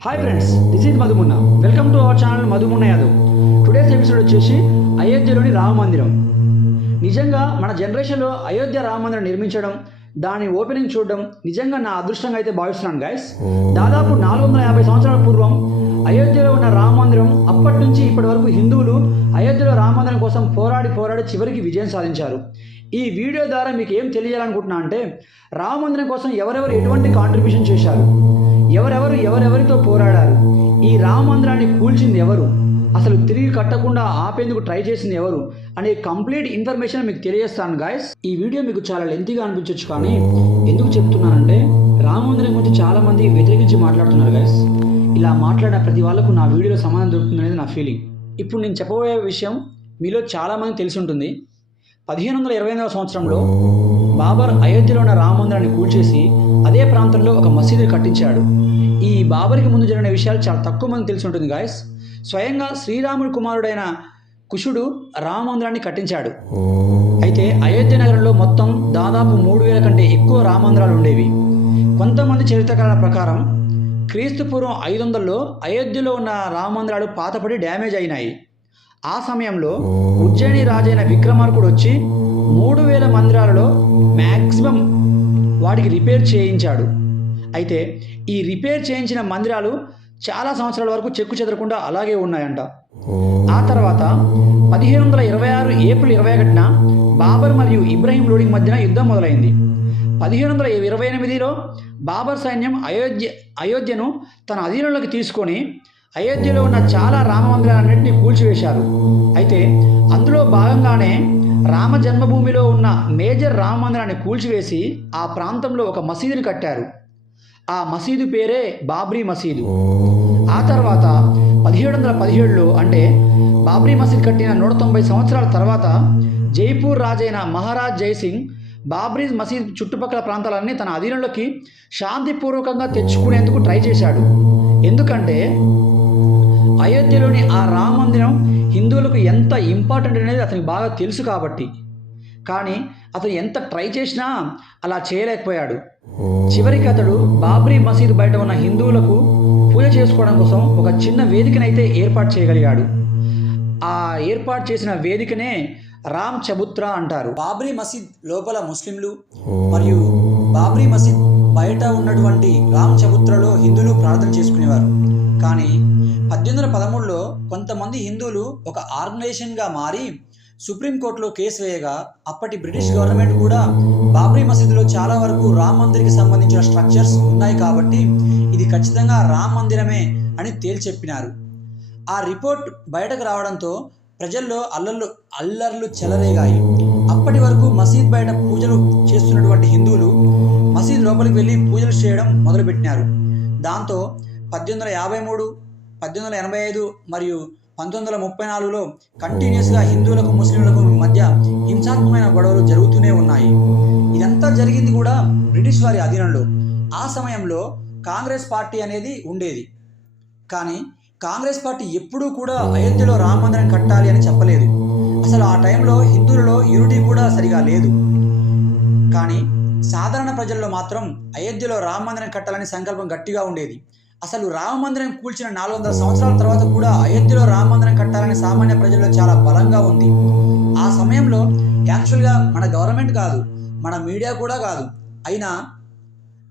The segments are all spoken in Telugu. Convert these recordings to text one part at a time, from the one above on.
Hi friends this is Madhumunna welcome to our channel Madhumunna Yadav today's episode వచ్చేసి అయోధ్యలోని రామ మందిరం. నిజంగా మన జనరేషన్లో అయోధ్య రామ మందిరం నిర్మించడం దాని ఓపెనింగ్ చూడడం నిజంగా నా అదృష్టంగా అయితే భావిస్తున్నాను గైస్ దాదాపు నాలుగు వందల యాభై సంవత్సరాల పూర్వం అయోధ్యలో ఉన్న రామ మందిరం అప్పటి నుంచి ఇప్పటి వరకు హిందువులు అయోధ్యలో రామ మందిరం కోసం పోరాడి పోరాడి చివరికి విజయం సాధించారు. ఈ వీడియో ద్వారా మీకు ఏం తెలియాలనుకుంటున్నా అంటే రామ మందిరం కోసం ఎవరెవరు ఎటువంటి కాంట్రిబ్యూషన్ చేశారు? ఎవరెవరు ఎవరెవరితో పోరాడారు? ఈ రామ మందిరాన్ని కూల్చింది ఎవరు? అసలు తిరిగి కట్టకుండా ఆపేందుకు ట్రై చేసింది ఎవరు? అనే కంప్లీట్ ఇన్ఫర్మేషన్ మీకు తెలియజేస్తాను గాయస్ ఈ వీడియో మీకు చాలా లెంతీగా అనిపించవచ్చు కానీ ఎందుకు చెప్తున్నానంటే రామమందిరం గురించి చాలా మంది వ్యతిరేకించి మాట్లాడుతున్నారు గాయస్ ఇలా మాట్లాడిన ప్రతి వాళ్ళకు నా వీడియోలో సమాధానం దొరుకుతుంది అనేది నా ఫీలింగ్ ఇప్పుడు నేను చెప్పబోయే విషయం మీలో చాలామంది తెలిసి ఉంటుంది. పదిహేను వందల ఇరవై ఎనిమిదవ సంవత్సరంలో బాబర్ అయోధ్యలో ఉన్న రామ మందిరాన్ని కూల్చేసి అదే ప్రాంతంలో ఒక మసీదుని కట్టించాడు. ఈ బాబర్కి ముందు జరిగిన విషయాలు చాలా తక్కువ మంది తెలిసి ఉంటుంది గాయస్ స్వయంగా శ్రీరాముడి కుమారుడైన కుషుడు రామ మందిరాన్ని కట్టించాడు అయితే అయోధ్య నగరంలో మొత్తం దాదాపు మూడు వేల కంటే ఎక్కువ రామ మందిరాలు ఉండేవి. కొంతమంది చరిత్రకారుల ప్రకారం క్రీస్తు పూర్వం ఐదు వందల్లో అయోధ్యలో ఉన్న రామ మందిరాలు పాతపడి డ్యామేజ్ అయినాయి. ఆ సమయంలో ఉజ్జయిని రాజైన విక్రమార్కుడు వచ్చి మూడు వేల మందిరాలలో మ్యాక్సిమం వాటికి రిపేర్ చేయించాడు. అయితే ఈ రిపేర్ చేయించిన మందిరాలు చాలా సంవత్సరాల వరకు చెక్కు చెదరకుండా అలాగే ఉన్నాయంట. ఆ తర్వాత పదిహేను వందల ఇరవై ఆరు ఏప్రిల్ ఇరవై ఒకటిన బాబర్ మరియు ఇబ్రాహీం లోడింగ్ మధ్యన యుద్ధం మొదలైంది. పదిహేను వందల ఇరవై ఎనిమిదిలో బాబర్ సైన్యం అయోధ్య అయోధ్యను తన అధీనంలోకి తీసుకొని అయోధ్యలో ఉన్న చాలా రామ మందిరాలన్నింటినీ కూల్చివేశారు. అయితే అందులో భాగంగానే రామ జన్మభూమిలో ఉన్న మేజర్ రామ మందిరాన్ని కూల్చివేసి ఆ ప్రాంతంలో ఒక మసీదుని కట్టారు. ఆ మసీదు పేరే బాబ్రీ మసీదు. ఆ తర్వాత పదిహేడు వందల పదిహేడులో అంటే బాబ్రీ మసీద్ కట్టిన నూట తొంభై సంవత్సరాల తర్వాత జైపూర్ రాజైన మహారాజ్ జైసింగ్ బాబ్రీ మసీద్ చుట్టుపక్కల ప్రాంతాలన్నీ తన అధీనంలోకి శాంతిపూర్వకంగా తెచ్చుకునేందుకు ట్రై చేశాడు. ఎందుకంటే అయోధ్యలోని ఆ రామ మందిరం హిందువులకు ఎంత ఇంపార్టెంట్ అనేది అతనికి బాగా తెలుసు కాబట్టి. కానీ అతను ఎంత ట్రై చేసినా అలా చేయలేకపోయాడు. చివరికి అతడు బాబ్రీ మసీద్ బయట ఉన్న హిందువులకు పూజ చేసుకోవడం కోసం ఒక చిన్న వేదికనైతే ఏర్పాటు చేయగలిగాడు. ఆ ఏర్పాటు చేసిన వేదికనే రామ్ చబుత్రా అంటారు. బాబ్రీ మసీద్ లోపల ముస్లింలు మరియు బాబ్రీ మసీద్ బయట ఉన్నటువంటి రామ్ చబుత్రలో హిందువులు ప్రార్థన చేసుకునేవారు. కానీ పద్దెనిమిది వందల పదమూడులో కొంతమంది హిందువులు ఒక ఆర్గనైజేషన్గా మారి సుప్రీంకోర్టులో కేసు వేయగా అప్పటి బ్రిటిష్ గవర్నమెంట్ కూడా బాబ్రీ మసీదులో చాలా వరకు రామ్ మందిర్కి సంబంధించిన స్ట్రక్చర్స్ ఉన్నాయి కాబట్టి ఇది ఖచ్చితంగా రామ్ మందిరమే అని తేల్చెప్పినారు. ఆ రిపోర్ట్ బయటకు రావడంతో ప్రజల్లో అల్లర్లు అల్లర్లు చెలరేగాయి. అప్పటి వరకు మసీద్ బయట పూజలు చేస్తున్నటువంటి హిందువులు మసీద్ లోపలికి వెళ్ళి పూజలు చేయడం మొదలుపెట్టినారు. దాంతో పద్దెనిమిది వందల యాభై మూడు పద్దెనిమిది వందల ఎనభై ఐదు మరియు పంతొమ్మిది వందల ముప్పై నాలుగులో కంటిన్యూస్గా హిందువులకు ముస్లింలకు మధ్య హింసాత్మకమైన గొడవలు జరుగుతూనే ఉన్నాయి. ఇదంతా జరిగింది కూడా బ్రిటిష్ వారి అధీనంలో. ఆ సమయంలో కాంగ్రెస్ పార్టీ అనేది ఉండేది. కానీ కాంగ్రెస్ పార్టీ ఎప్పుడూ కూడా అయోధ్యలో రామ మందిరం కట్టాలి అని చెప్పలేదు. అసలు ఆ టైంలో హిందువులలో యూనిటీ కూడా సరిగా లేదు. కానీ సాధారణ ప్రజల్లో మాత్రం అయోధ్యలో రామ మందిరం కట్టాలని సంకల్పం గట్టిగా ఉండేది. అసలు రామ మందిరం కూల్చిన నాలుగు వందల సంవత్సరాల తర్వాత కూడా అయోధ్యలో రామ మందిరం కట్టాలని సామాన్య ప్రజల్లో చాలా బలంగా ఉంది. ఆ సమయంలో యాక్చువల్గా మన గవర్నమెంట్ కాదు మన మీడియా కూడా కాదు. అయినా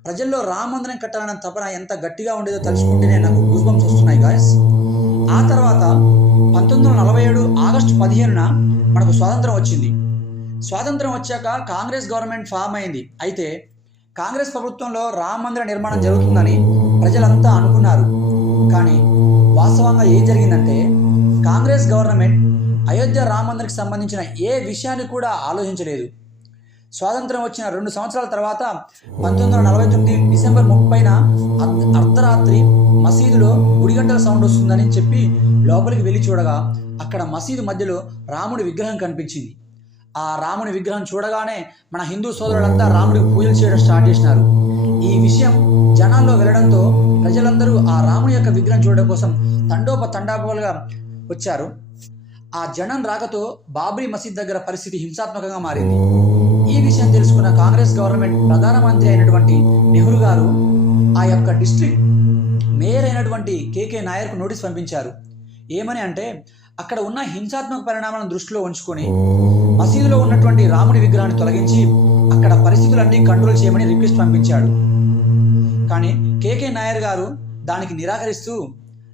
ప్రజల్లో రామ మందిరం కట్టాలన్న తపన ఎంత గట్టిగా ఉండేదో తలుచుకుంటేనే నాకు గూస్బంప్స్ వస్తున్నాయి గాయస్ ఆ తర్వాత పంతొమ్మిది వందల నలభై ఏడు ఆగస్టు పదిహేనున మనకు స్వాతంత్రం వచ్చింది. స్వాతంత్రం వచ్చాక కాంగ్రెస్ గవర్నమెంట్ ఫామ్ అయింది. అయితే కాంగ్రెస్ ప్రభుత్వంలో రామ మందిర నిర్మాణం జరుగుతుందని ప్రజలంతా అనుకున్నారు. కానీ వాస్తవంగా ఏం జరిగిందంటే కాంగ్రెస్ గవర్నమెంట్ అయోధ్య రామ మందిర్కి సంబంధించిన ఏ విషయాన్ని కూడా ఆలోచించలేదు. స్వాతంత్రం వచ్చిన రెండు సంవత్సరాల తర్వాత పంతొమ్మిది వందల నలభై తొమ్మిది డిసెంబర్ ముప్పైన అర్ధరాత్రి మసీదులో గుడిగంటల సౌండ్ వస్తుందని చెప్పి లోపలికి వెళ్ళి చూడగా అక్కడ మసీదు మధ్యలో రాముడి విగ్రహం కనిపించింది. ఆ రాముని విగ్రహం చూడగానే మన హిందూ సోదరులంతా రాముడికి పూజలు చేయడం స్టార్ట్ చేసినారు. ఈ విషయం జనాల్లో వెళ్ళడంతో ప్రజలందరూ ఆ రాముని యొక్క విగ్రహం చూడడం కోసం తండోప తండాపాలుగా వచ్చారు. ఆ జనం రాకతో బాబ్రీ మసీద్ దగ్గర పరిస్థితి హింసాత్మకంగా మారింది. ఈ విషయం తెలుసుకున్న కాంగ్రెస్ గవర్నమెంట్ ప్రధానమంత్రి అయినటువంటి నెహ్రూ గారు ఆ యొక్క డిస్ట్రిక్ట్ మేయర్ అయినటువంటి కేకే నాయర్కు నోటీస్ పంపించారు. ఏమని అంటే అక్కడ ఉన్న హింసాత్మక పరిణామాలను దృష్టిలో ఉంచుకొని మసీదులో ఉన్నటువంటి రాముడి విగ్రహాన్ని తొలగించి అక్కడ పరిస్థితులన్నీ కంట్రోల్ చేయమని రిక్వెస్ట్ పంపించాడు. కానీ కేకే నాయర్ గారు దానికి నిరాకరిస్తూ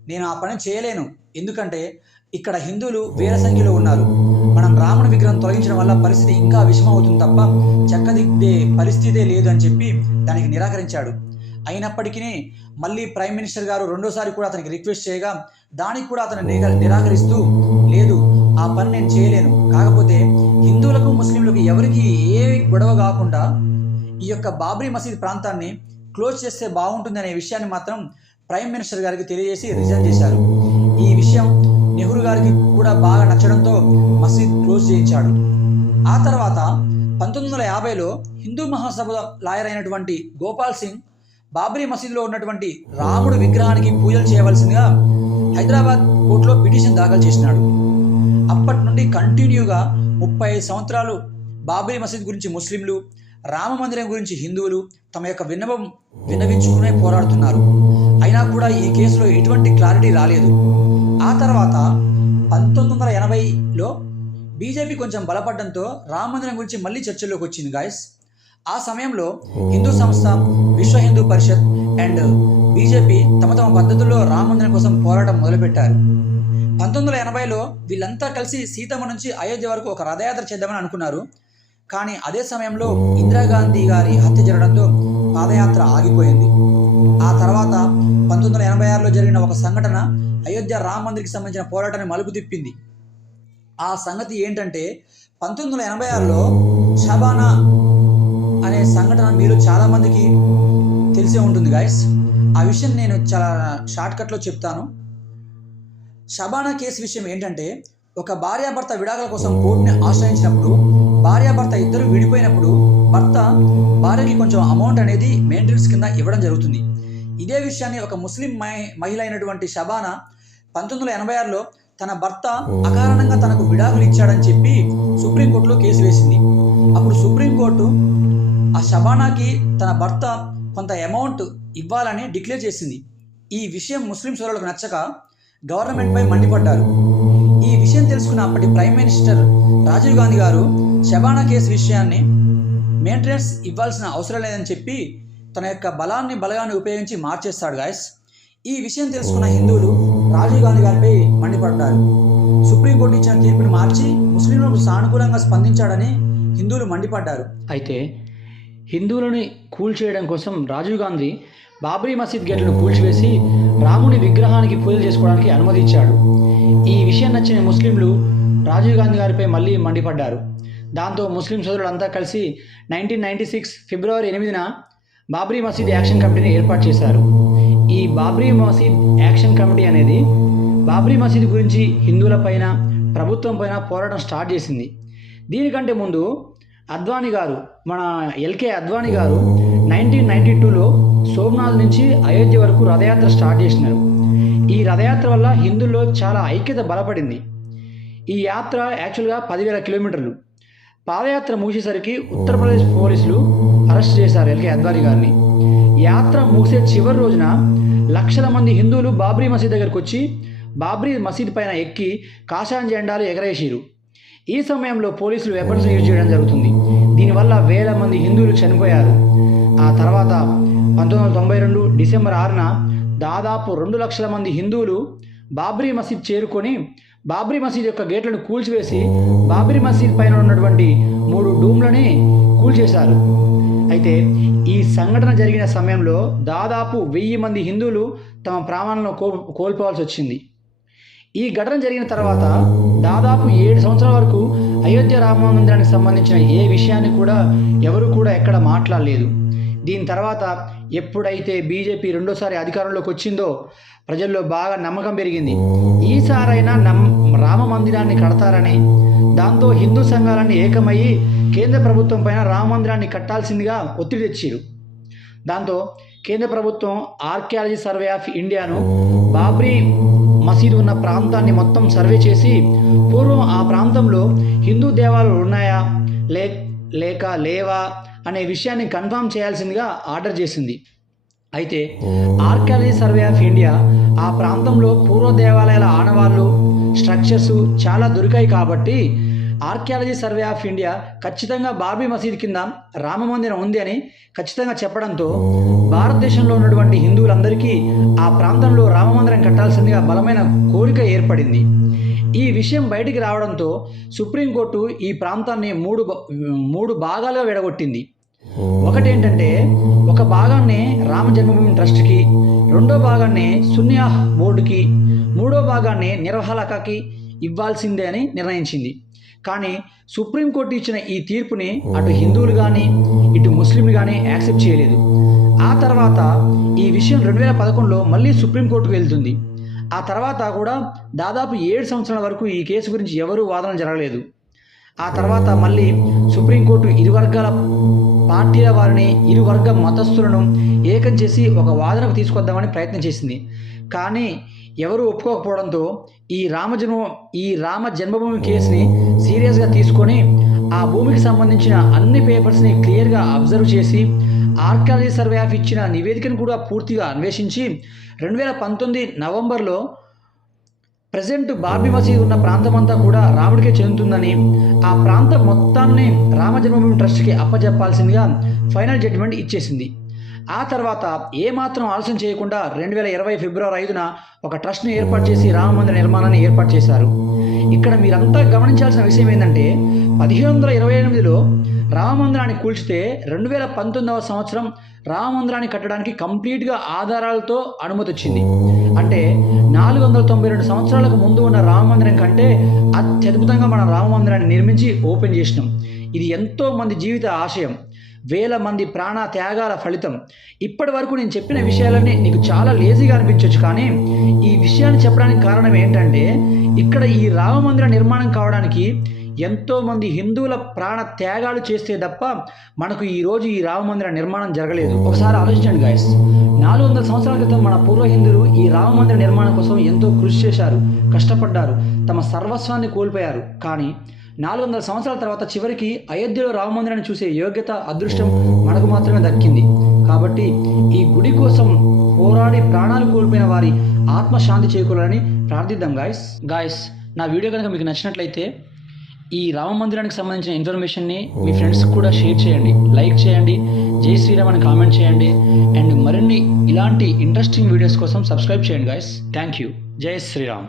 నేను ఆ పని చేయలేను. ఎందుకంటే ఇక్కడ హిందువులు వేల సంఖ్యలో ఉన్నారు. మనం రాముడి విగ్రహం తొలగించడం వల్ల పరిస్థితి ఇంకా విషమవుతుంది తప్ప చక్కదిద్దే పరిస్థితే లేదు అని చెప్పి దానికి నిరాకరించాడు. అయినప్పటికీ మళ్ళీ ప్రైమ్ మినిస్టర్ గారు రెండోసారి కూడా అతనికి రిక్వెస్ట్ చేయగా దానికి కూడా అతను నిరాకరిస్తూ లేదు ఆ పని నేను చేయలేను. కాకపోతే హిందువులకు ముస్లింలకు ఎవరికి ఏ గొడవ కాకుండా ఈ యొక్క బాబ్రీ మసీద్ ప్రాంతాన్ని క్లోజ్ చేస్తే బాగుంటుంది అనే విషయాన్ని మాత్రం ప్రైమ్ మినిస్టర్ గారికి తెలియజేసి రిజైన్ చేశారు. ఈ విషయం నెహ్రూ గారికి కూడా బాగా నచ్చడంతో మసీద్ క్లోజ్ చేయించాడు. ఆ తర్వాత పంతొమ్మిది వందల యాభైలో హిందూ మహాసభ లాయర్ అయినటువంటి గోపాల్ సింగ్ బాబ్రీ మసీదులో ఉన్నటువంటి రాముడు విగ్రహానికి పూజలు చేయవలసిందిగా హైదరాబాద్ కోర్టులో పిటిషన్ దాఖలు చేసినాడు. అప్పటి నుండి కంటిన్యూగా ముప్పై ఐదు సంవత్సరాలు బాబ్రీ మసీద్ గురించి ముస్లింలు రామ మందిరం గురించి హిందువులు తమ యొక్క విన్నపం విన్నవించుకునే పోరాడుతున్నారు. అయినా కూడా ఈ కేసులో ఎటువంటి క్లారిటీ రాలేదు. ఆ తర్వాత పంతొమ్మిది వందల ఎనభైలో బీజేపీ కొంచెం బలపడడంతో రామ మందిరం గురించి మళ్ళీ చర్చల్లోకి వచ్చింది గాయస్ ఆ సమయంలో హిందూ సంస్థ విశ్వ హిందూ పరిషత్ అండ్ బీజేపీ తమ తమ పద్ధతుల్లో రామ మందిరం కోసం పోరాటం మొదలుపెట్టారు. పంతొమ్మిది వందల ఎనభైలో వీళ్ళంతా కలిసి సీతమ్మ నుంచి అయోధ్య వరకు ఒక రథయాత్ర చేద్దామని అనుకున్నారు. కానీ అదే సమయంలో ఇందిరాగాంధీ గారి హత్య జరగడంతో పాదయాత్ర ఆగిపోయింది. ఆ తర్వాత పంతొమ్మిది వందల ఎనభై ఆరులో జరిగిన ఒక సంఘటన అయోధ్య రామ మందిర్కి సంబంధించిన పోరాటాన్ని మలుపు తిప్పింది. ఆ సంగతి ఏంటంటే పంతొమ్మిది వందల ఎనభై ఆరులో షబానా అనే సంఘటన మీరు చాలామందికి తెలిసే ఉంటుంది గాయస్ ఆ విషయం నేను చాలా షార్ట్కట్లో చెప్తాను. షబానా కేసు విషయం ఏంటంటే ఒక భార్యాభర్త విడాకుల కోసం కోర్టుని ఆశ్రయించినప్పుడు భార్యాభర్త ఇద్దరు విడిపోయినప్పుడు భర్త భార్యకి కొంచెం అమౌంట్ అనేది మెయింటెనెన్స్ కింద ఇవ్వడం జరుగుతుంది. ఇదే విషయాన్ని ఒక ముస్లిం మహి మహిళ అయినటువంటి షబానా పంతొమ్మిది వందల ఎనభై ఆరులో తన భర్త అకారణంగా తనకు విడాకులు ఇచ్చాడని చెప్పి సుప్రీంకోర్టులో కేసు వేసింది. అప్పుడు సుప్రీంకోర్టు ఆ షబానాకి తన భర్త కొంత అమౌంట్ ఇవ్వాలని డిక్లేర్ చేసింది. ఈ విషయం ముస్లిం సోదరులకు నచ్చక గవర్నమెంట్పై మండిపడ్డారు. ఈ విషయం తెలుసుకున్న అప్పటి ప్రైమ్ మినిస్టర్ రాజీవ్ గాంధీ గారు షబానా కేసు విషయాన్ని మెయింటెనెన్స్ ఇవ్వాల్సిన అవసరం లేదని చెప్పి తన యొక్క బలాన్ని బలగాన్ని ఉపయోగించి మార్చేస్తాడు గాయస్ ఈ విషయం తెలుసుకున్న హిందువులు రాజీవ్ గాంధీ గారిపై మండిపడ్డారు. సుప్రీంకోర్టు ఇచ్చిన తీర్పును మార్చి ముస్లింలకు సానుకూలంగా స్పందించాడని హిందువులు మండిపడ్డారు. అయితే హిందువులని కూల్చేయడం కోసం రాజీవ్ గాంధీ బాబ్రీ మసీద్ గేట్లను కూల్చివేసి రాముని విగ్రహానికి పూజలు చేసుకోవడానికి అనుమతి ఇచ్చాడు ఈ విషయం నచ్చిన ముస్లింలు రాజీవ్ గాంధీ గారిపై మళ్ళీ మండిపడ్డారు. దాంతో ముస్లిం సోదరులంతా కలిసి నైన్టీన్ నైన్టీ సిక్స్ ఫిబ్రవరి ఎనిమిదిన బాబ్రీ మసీద్ యాక్షన్ కమిటీని ఏర్పాటు చేశారు. ఈ బాబ్రీ మసీద్ యాక్షన్ కమిటీ అనేది బాబ్రీ మసీద్ గురించి హిందువులపైన ప్రభుత్వం పైన పోరాటం స్టార్ట్ చేసింది. దీనికంటే ముందు అద్వానీ గారు మన ఎల్కే అద్వానీ గారు నైన్టీన్ నైన్టీ టూలో సోమనాథ్ నుంచి అయోధ్య వరకు రథయాత్ర స్టార్ట్ చేసినారు. ఈ రథయాత్ర వల్ల హిందువుల్లో చాలా ఐక్యత బలపడింది. ఈ యాత్ర యాక్చువల్గా పదివేల కిలోమీటర్లు. పాదయాత్ర ముగిసేసరికి ఉత్తరప్రదేశ్ పోలీసులు అరెస్ట్ చేశారు ఎల్కే అద్వారి గారిని. యాత్ర ముగిసే చివరి రోజున లక్షల మంది హిందువులు బాబ్రీ మసీద్ దగ్గరకు వచ్చి బాబ్రీ మసీద్ పైన ఎక్కి కాషాయం జెండాలు ఎగరేసిరు ఈ సమయంలో పోలీసులు వెపన్స్ యూజ్ చేయడం జరుగుతుంది. దీనివల్ల వేల మంది హిందువులు చనిపోయారు. ఆ తర్వాత పంతొమ్మిది వందల తొంభై రెండు డిసెంబర్ ఆరున దాదాపు రెండు లక్షల మంది హిందువులు బాబ్రీ మసీద్ చేరుకొని బాబ్రీ మసీద్ యొక్క గేట్లను కూల్చివేసి బాబ్రీ మసీద్ పైన ఉన్నటువంటి మూడు డూమ్లని కూల్చేశారు. అయితే ఈ సంఘటన జరిగిన సమయంలో దాదాపు వెయ్యి మంది హిందువులు తమ ప్రాణాలను కో కోల్పోవాల్సి వచ్చింది. ఈ ఘటన జరిగిన తర్వాత దాదాపు ఏడు సంవత్సరాల వరకు అయోధ్య రామ మందిరానికి సంబంధించిన ఏ విషయాన్ని కూడా ఎవరు కూడా ఎక్కడ మాట్లాడలేదు. దీని తర్వాత ఎప్పుడైతే బీజేపీ రెండోసారి అధికారంలోకి వచ్చిందో ప్రజల్లో బాగా నమ్మకం పెరిగింది. ఈసారైనా నమ్ రామ మందిరాన్ని కడతారని దాంతో హిందూ సంఘాలన్నీ ఏకమయ్యి కేంద్ర ప్రభుత్వం పైన రామ మందిరాన్ని కట్టాల్సిందిగా ఒత్తిడి తెచ్చారు. దాంతో కేంద్ర ప్రభుత్వం ఆర్కియాలజీ సర్వే ఆఫ్ ఇండియాను బాబ్రీ మసీదు ఉన్న ప్రాంతాన్ని మొత్తం సర్వే చేసి పూర్వం ఆ ప్రాంతంలో హిందూ దేవాలయాలు ఉన్నాయా? లే లేక లేవా? అనే విషయాన్ని కన్ఫర్మ్ చేయాల్సిందిగా ఆర్డర్ చేసింది. అయితే ఆర్కాలజీ సర్వే ఆఫ్ ఇండియా ఆ ప్రాంతంలో పూర్వ దేవాలయాల ఆనవాళ్ళు స్ట్రక్చర్స్ చాలా దొరికాయి కాబట్టి ఆర్కియాలజీ సర్వే ఆఫ్ ఇండియా ఖచ్చితంగా బాబీ మసీద్ కింద రామ మందిరం ఉంది అని ఖచ్చితంగా చెప్పడంతో భారతదేశంలో ఉన్నటువంటి హిందువులందరికీ ఆ ప్రాంతంలో రామ మందిరం కట్టాల్సిందిగా బలమైన కోరిక ఏర్పడింది. ఈ విషయం బయటికి రావడంతో సుప్రీంకోర్టు ఈ ప్రాంతాన్ని మూడు మూడు భాగాలుగా విడగొట్టింది. ఒకటి ఏంటంటే ఒక భాగాన్ని రామ జన్మభూమి ట్రస్ట్కి రెండో భాగాన్ని సున్యా బోర్డుకి మూడో భాగాన్ని నిర్వహళకకి ఇవ్వాల్సిందే అని నిర్ణయించింది. కానీ సుప్రీంకోర్టు ఇచ్చిన ఈ తీర్పుని అటు హిందువులు కానీ ఇటు ముస్లింలు కానీ యాక్సెప్ట్ చేయలేదు. ఆ తర్వాత ఈ విషయం రెండు వేల పదకొండులో మళ్ళీ సుప్రీంకోర్టుకు వెళ్తుంది. ఆ తర్వాత కూడా దాదాపు ఏడు సంవత్సరాల వరకు ఈ కేసు గురించి ఎవరూ వాదన జరగలేదు. ఆ తర్వాత మళ్ళీ సుప్రీంకోర్టు ఇరు వర్గాల పార్టీల వారిని ఇరు వర్గ మతస్థులను ఏకం చేసి ఒక వాదనకు తీసుకొద్దామని ప్రయత్నం చేసింది. కానీ ఎవరు ఒప్పుకోకపోవడంతో ఈ రామ జన్మ ఈ రామ జన్మభూమి కేసుని సీరియస్గా తీసుకొని ఆ భూమికి సంబంధించిన అన్ని పేపర్స్ని క్లియర్గా అబ్జర్వ్ చేసి ఆర్కాలజీ సర్వే ఆఫ్ ఇచ్చిన నివేదికను కూడా పూర్తిగా అన్వేషించి రెండు వేల పంతొమ్మిది నవంబర్లో ప్రజెంట్ బాబీ మసీద్ ఉన్న ప్రాంతమంతా కూడా రాముడికే చెందుతుందని ఆ ప్రాంతం మొత్తాన్ని రామ జన్మభూమి ట్రస్ట్కి అప్పజెప్పాల్సిందిగా ఫైనల్ జడ్జిమెంట్ ఇచ్చేసింది. ఆ తర్వాత ఏమాత్రం ఆలస్యం చేయకుండా రెండు వేల ఇరవై ఫిబ్రవరి ఐదున ఒక ట్రస్ట్ని ఏర్పాటు చేసి రామ మందిర నిర్మాణాన్ని ఏర్పాటు చేశారు. ఇక్కడ మీరంతా గమనించాల్సిన విషయం ఏంటంటే పదిహేను వందల ఇరవై ఎనిమిదిలో రామ మందిరాన్ని కూల్చితే రెండు వేల పంతొమ్మిదవ సంవత్సరం రామ మందిరాన్ని కట్టడానికి కంప్లీట్గా ఆధారాలతో అనుమతి వచ్చింది. అంటే నాలుగు వందల తొంభై రెండు సంవత్సరాలకు ముందు ఉన్న రామ మందిరం కంటే అత్యద్భుతంగా మన రామ మందిరాన్ని నిర్మించి ఓపెన్ చేసినాం. ఇది ఎంతో మంది జీవిత ఆశయం. వేల మంది ప్రాణ త్యాగాల ఫలితం. ఇప్పటి వరకు నేను చెప్పిన విషయాలన్నీ నీకు చాలా లేజీగా అనిపించవచ్చు కానీ ఈ విషయాన్ని చెప్పడానికి కారణం ఏంటంటే ఇక్కడ ఈ రామ మందిర నిర్మాణం కావడానికి ఎంతోమంది హిందువుల ప్రాణ త్యాగాలు చేస్తే తప్ప మనకు ఈ రోజు ఈ రామ మందిర నిర్మాణం జరగలేదు. ఒకసారి ఆలోచించండి గాయస్ నాలుగు వందల సంవత్సరాల క్రితం మన పూర్వ హిందువులు ఈ రామ మందిర నిర్మాణం కోసం ఎంతో కృషి చేశారు కష్టపడ్డారు తమ సర్వస్వాన్ని కోల్పోయారు. కానీ నాలుగు వందల సంవత్సరాల తర్వాత చివరికి అయోధ్యలో రామ మందిరాన్ని చూసే యోగ్యత అదృష్టం మనకు మాత్రమే దక్కింది. కాబట్టి ఈ గుడి కోసం పోరాడి ప్రాణాలు కోల్పోయిన వారి ఆత్మశాంతి చేకూరాలని ప్రార్థిద్దాం గాయస్ గాయస్ నా వీడియో కనుక మీకు నచ్చినట్లయితే ఈ రామ మందిరానికి సంబంధించిన ఇన్ఫర్మేషన్ని మీ ఫ్రెండ్స్కి కూడా షేర్ చేయండి. లైక్ చేయండి జై శ్రీరామ్ అని కామెంట్ చేయండి అండ్ మరిన్ని ఇలాంటి ఇంట్రెస్టింగ్ వీడియోస్ కోసం సబ్స్క్రైబ్ చేయండి గాయస్ థ్యాంక్ యూ జై శ్రీరామ్.